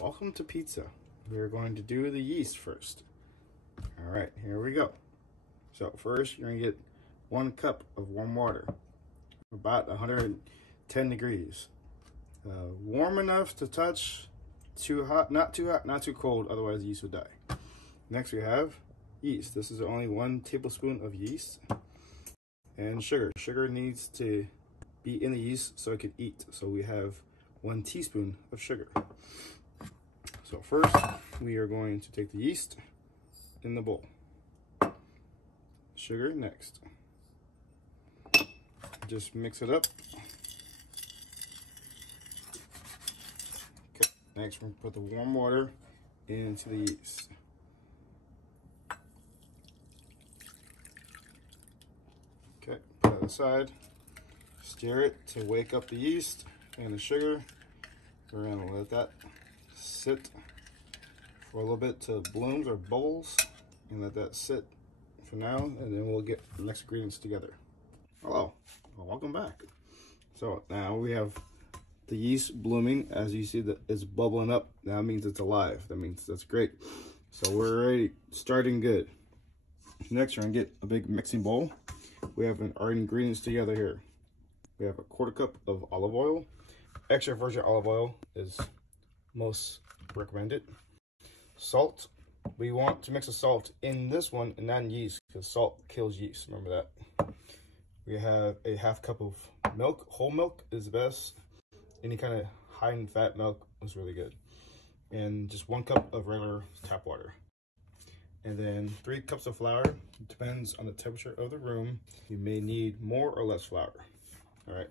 Welcome to pizza. We're going to do the yeast first. All right, here we go. So first, you're gonna get 1 cup of warm water, about 110 degrees. Warm enough to touch, too hot, not too cold, otherwise the yeast will die. Next we have yeast. This is only 1 tablespoon of yeast. And sugar. Sugar needs to be in the yeast so it can eat. So we have 1 teaspoon of sugar. So first, we are going to take the yeast in the bowl. Sugar next. Just mix it up. Okay. Next, we're going to put the warm water into the yeast. Okay, put that aside. Stir it to wake up the yeast and the sugar. We're going to let that sit for a little bit till it blooms or bubbles, and let that sit for now, and then we'll get the next ingredients together. Hello, well, welcome back. So now we have the yeast blooming. As you see that it's bubbling up, that means it's alive. That means that's great. So we're already starting good. Next, we're gonna get a big mixing bowl. We have our ingredients together here. We have a 1/4 cup of olive oil. Extra virgin olive oil is most recommended. Salt. We want to mix the salt in this one and not in yeast, because salt kills yeast. Remember that. We have a 1/2 cup of milk. Whole milk is best. Any kind of high in fat milk is really good. And just 1 cup of regular tap water. And then 3 cups of flour. It depends on the temperature of the room. You may need more or less flour. All right,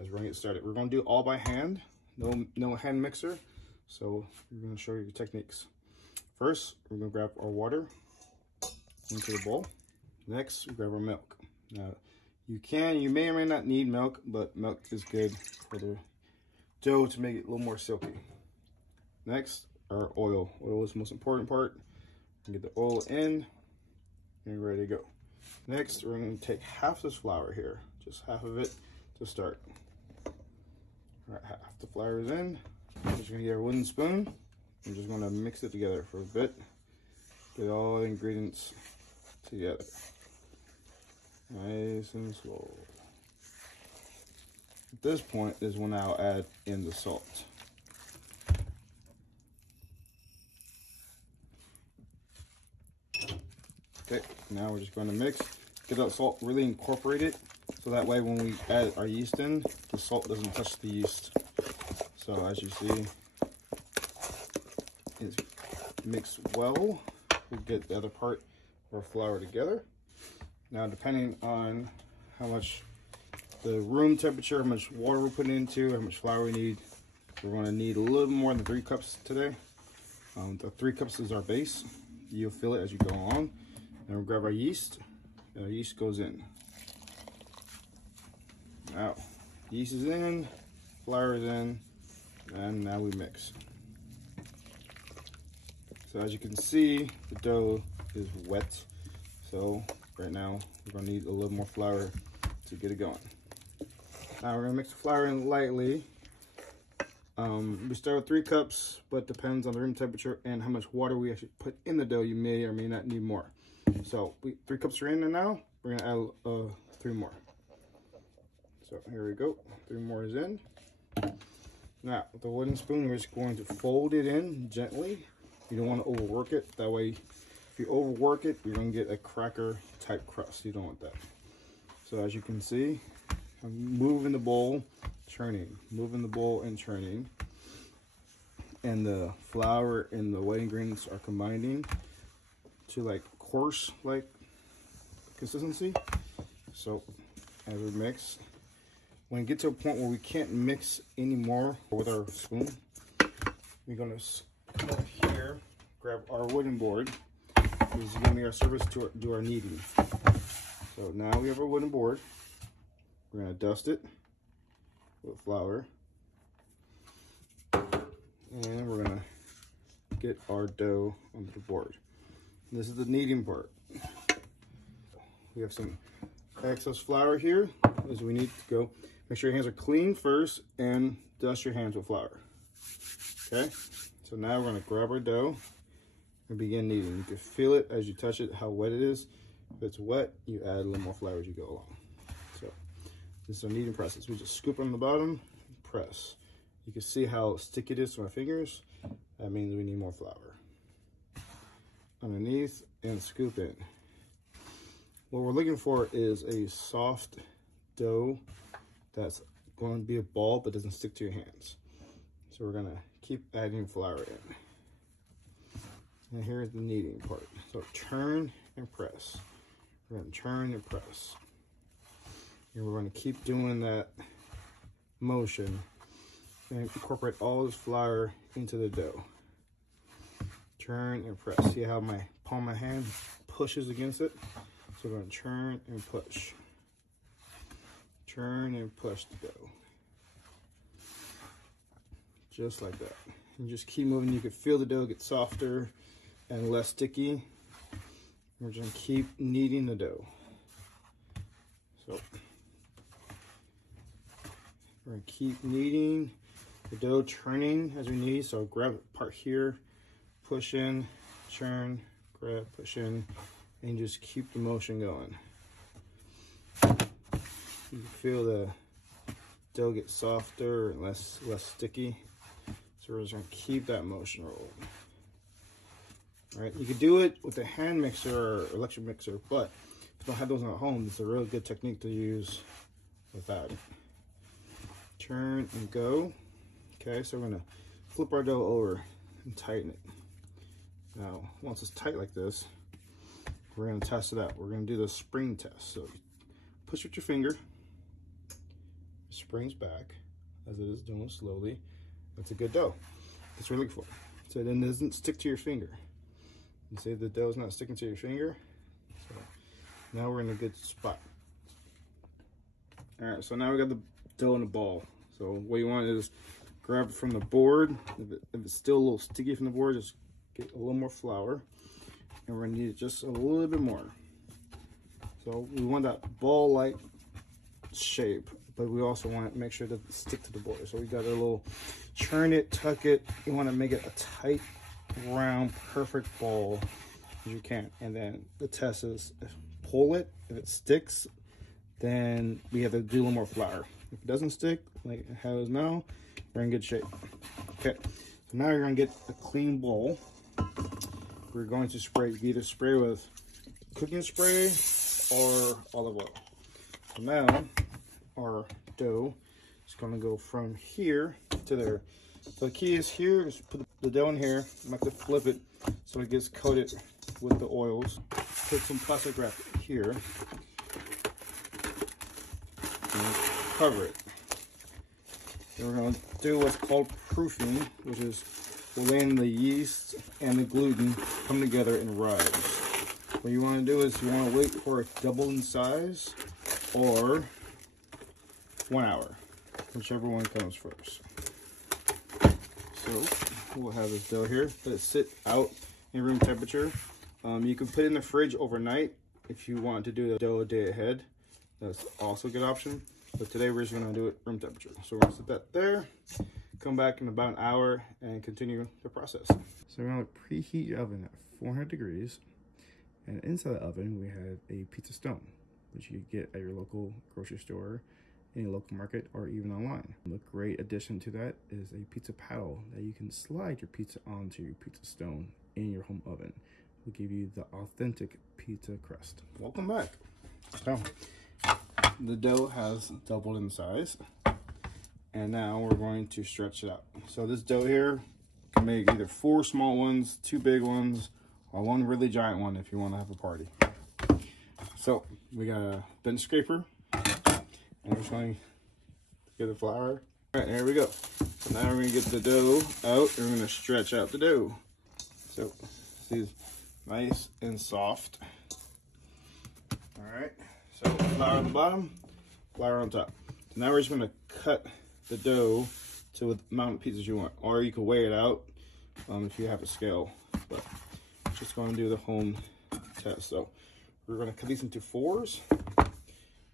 as we're gonna get started. We're gonna do it all by hand. No hand mixer. So we're gonna show you the techniques. First, we're gonna grab our water into the bowl. Next, we grab our milk. Now, you may or may not need milk, but milk is good for the dough to make it a little more silky. Next, our oil. Oil is the most important part. Get the oil in and ready to go. Next, we're gonna take half this flour here, just half of it to start. All right, half the flour is in. We're just gonna get our wooden spoon. I'm just gonna mix it together for a bit. Get all the ingredients together. Nice and slow. At this point is when I'll add in the salt. Okay, now we're just gonna mix. Get that salt really incorporated, so that way when we add our yeast in, the salt doesn't touch the yeast. So as you see, it's mixed well. We'll get the other part of our flour together. Now, depending on how much the room temperature, how much water we're putting into, how much flour we need, we're going to need a little more than 3 cups today. The 3 cups is our base. You'll feel it as you go on. Then we'll grab our yeast, and our yeast goes in. Now, yeast is in, flour is in, and now we mix. So as you can see, the dough is wet. So right now, we're gonna need a little more flour to get it going. Now we're gonna mix the flour in lightly. We start with 3 cups, but depends on the room temperature and how much water we actually put in the dough. You may or may not need more. So 3 cups are in, and now we're gonna add 3 more. So here we go, 3 more is in. Now with the wooden spoon, we're just going to fold it in gently. You don't want to overwork it. That way, if you overwork it, you're going to get a cracker type crust. You don't want that. So as you can see, I'm moving the bowl, churning, moving the bowl and churning. And the flour and the wet ingredients are combining to like coarse like consistency. So as we mix, when we get to a point where we can't mix anymore with our spoon, we're going to come up here, grab our wooden board. This is giving me our service to do our kneading. So now we have our wooden board. We're gonna dust it with flour. And we're gonna get our dough onto the board. And this is the kneading part. We have some excess flour here, as we need to go. Make sure your hands are clean first and dust your hands with flour. Okay, So now we're gonna grab our dough and begin kneading. You can feel it as you touch it, how wet it is. If it's wet, you add a little more flour as you go along. So this is our kneading process. We just scoop on the bottom, press. You can see how sticky it is to my fingers. That means we need more flour. Underneath and scoop in. What we're looking for is a soft dough that's going to be a ball but doesn't stick to your hands. So we're gonna keep adding flour in. And here's the kneading part. So turn and press. We're gonna turn and press. And we're gonna keep doing that motion and incorporate all this flour into the dough. Turn and press. See how my palm of my hand pushes against it? So we're gonna turn and push. Turn and push the dough. Just like that. And just keep moving. You can feel the dough get softer and less sticky. We're just gonna keep kneading the dough. So we're gonna keep kneading the dough, turning as we knead. So grab a part here, push in, turn, grab, push in, and just keep the motion going. You can feel the dough get softer and less sticky. So we're just gonna keep that motion rolling. All right, you could do it with a hand mixer or electric mixer, but if you don't have those at home, it's a really good technique to use without it. Turn and go. Okay, so we're gonna flip our dough over and tighten it. Now, once it's tight like this, we're gonna test it out. We're gonna do the spring test. So push with your finger, it springs back as it is doing slowly. That's a good dough. That's what we're looking for. So then it doesn't stick to your finger. You say the dough is not sticking to your finger. So now we're in a good spot. All right, so now we got the dough in a ball. So what you want is grab it from the board. If it's still a little sticky from the board, just get a little more flour. And we're gonna need it just a little bit more. So we want that ball-like shape, but we also want to make sure that it stick to the board. So we got a little churn it, tuck it. You want to make it a tight, round, perfect ball as you can. And then the test is pull it. If it sticks, then we have to do a little more flour. If it doesn't stick, like how it is now, we're in good shape. Okay, so now you're gonna get a clean bowl. We're going to spray. You can either spray with cooking spray or olive oil. So now our dough is going to go from here to there. So the key is here is put the dough in here. I'm going to have to flip it so it gets coated with the oils. Put some plastic wrap here and cover it. Then we're going to do what's called proofing, which is letting the yeast and the gluten come together and rise. What you want to do is you want to wait for it to double in size or 1 hour, whichever one comes first. So we'll have this dough here. Let it sit out in room temperature. You can put it in the fridge overnight if you want to do the dough a day ahead. That's also a good option. But today we're just going to do it room temperature. So we're going to set that there. Come back in about an hour and continue the process. So we're going to preheat your oven at 400 degrees. And inside the oven, we have a pizza stone, which you get at your local grocery store, any local market, or even online. A great addition to that is a pizza paddle that you can slide your pizza onto your pizza stone in your home oven. It will give you the authentic pizza crust. Welcome back. So the dough has doubled in size. And now we're going to stretch it out. So this dough here can make either 4 small ones, 2 big ones, or 1 really giant one if you want to have a party. So we got a bench scraper, and we're just going to get the flour. All right, here we go. So now we're going to get the dough out, and we're going to stretch out the dough. So see, it's nice and soft. All right, so flour on the bottom, flour on top. So now we're just going to cut the dough to the amount of pieces you want, or you can weigh it out if you have a scale, but I'm just going to do the home test. So we're going to cut these into 4s.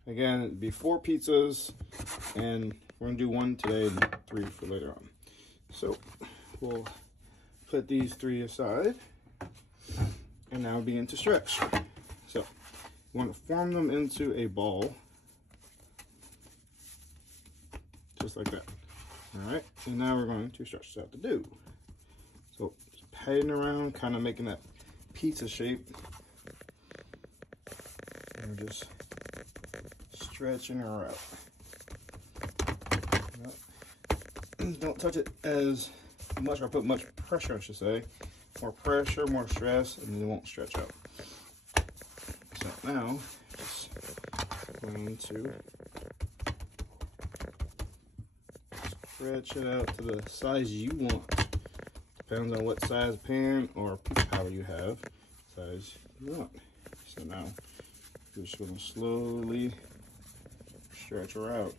Again, it'd be 4 pizzas, and we're going to do 1 today and 3 for later on. So we'll put these 3 aside and now begin to stretch. So you want to form them into a ball, just like that. All right, and now we're going to stretch out the dough. So just patting around, kind of making that pizza shape. And we're just stretching her out. Don't touch it as much, or put much pressure, I should say. More pressure, more stress, and it won't stretch out. So now, just going to stretch it out to the size you want. Depends on what size pan or pizza powder you have, size you want. So now, we're just going to slowly stretch her out.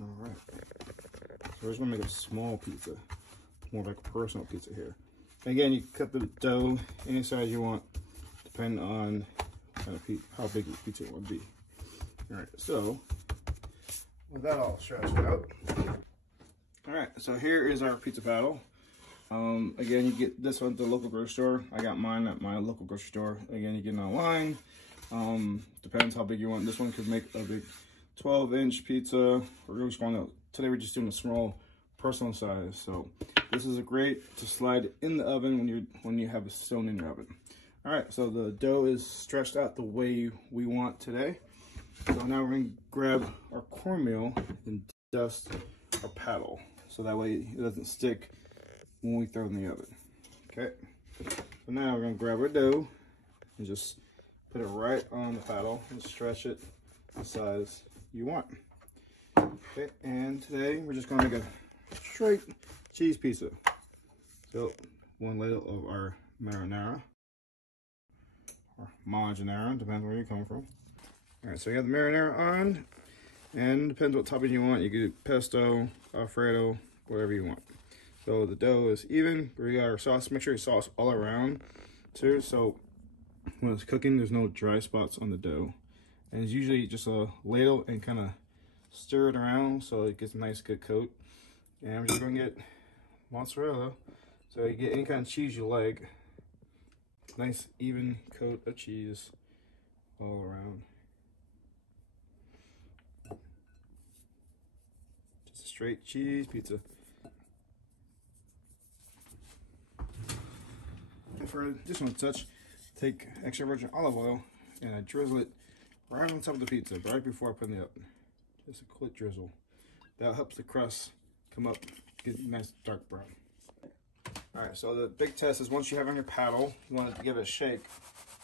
Alright, so we're just going to make a small pizza, more like a personal pizza here. Again, you cut the dough any size you want, depending on kind of how big your pizza will be. Alright, so with that all stretched out. Alright, so here is our pizza paddle. Again, you get this one at the local grocery store. I got mine at my local grocery store. Again, you get it online. Depends how big you want. This one could make a big 12-inch pizza. Today we're just doing a small personal size. So this is great to slide in the oven when you have a stone in your oven. All right, so the dough is stretched out the way we want today. So now we're gonna grab our cornmeal and dust our paddle, so that way it doesn't stick when we throw it in the oven. Okay, so now we're gonna grab our dough and just put it right on the paddle and stretch it the size you want. Okay, and today we're just gonna make a straight cheese pizza. So 1 ladle of our marinara, or marginara, depends where you come from. All right, so you got the marinara on, and depends what topping you want. You can do pesto, Alfredo, whatever you want. So the dough is even. We got our sauce. Make sure you sauce all around too, so when it's cooking, there's no dry spots on the dough. And it's usually just a ladle and kind of stir it around so it gets a nice good coat. And we're just gonna get mozzarella. So you get any kind of cheese you like. Nice even coat of cheese all around. Just a straight cheese pizza. And for just one touch, take extra virgin olive oil and I drizzle it right on top of the pizza, right before I put it in the oven. Just a quick drizzle. That helps the crust come up, get a nice dark brown. All right, so the big test is once you have it on your paddle, you want to give it a shake.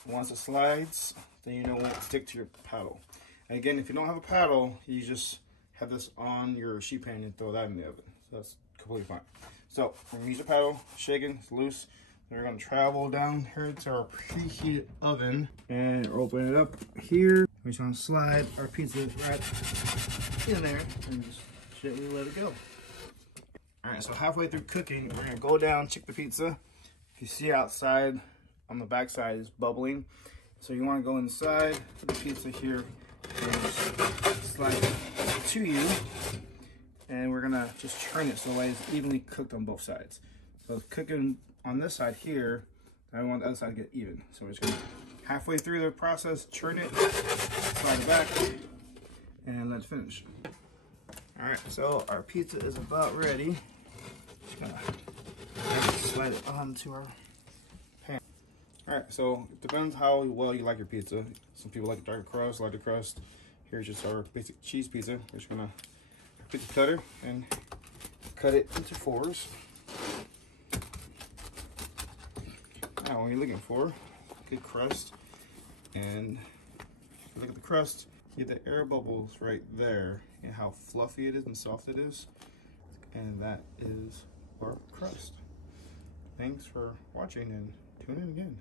Once it slides, then you know it won't stick to your paddle. And again, if you don't have a paddle, you just have this on your sheet pan and throw that in the oven. So that's completely fine. So we're gonna use your paddle, shaking, it's loose. Then we're gonna travel down here to our preheated oven and open it up here. We're just gonna slide our pizza right in there and just gently let it go. All right, so halfway through cooking, we're gonna go down, check the pizza. If you see outside, on the back side is bubbling. So you wanna go inside the pizza here and just slide it to you. And we're gonna just turn it so the way it's evenly cooked on both sides. So it's cooking on this side here, I want the other side to get even. So we're just gonna halfway through the process, turn it, slide it back, and let it finish. All right, so our pizza is about ready. Just gonna slide it onto our pan. All right, so it depends how well you like your pizza. Some people like a darker crust, lighter crust. Here's just our basic cheese pizza. We're just gonna pizza cutter and cut it into 4s. Now, what you're looking for, good crust, and if you look at the crust, you get the air bubbles right there, and how fluffy it is and soft it is, and that is our crust. Thanks for watching, and tune in again.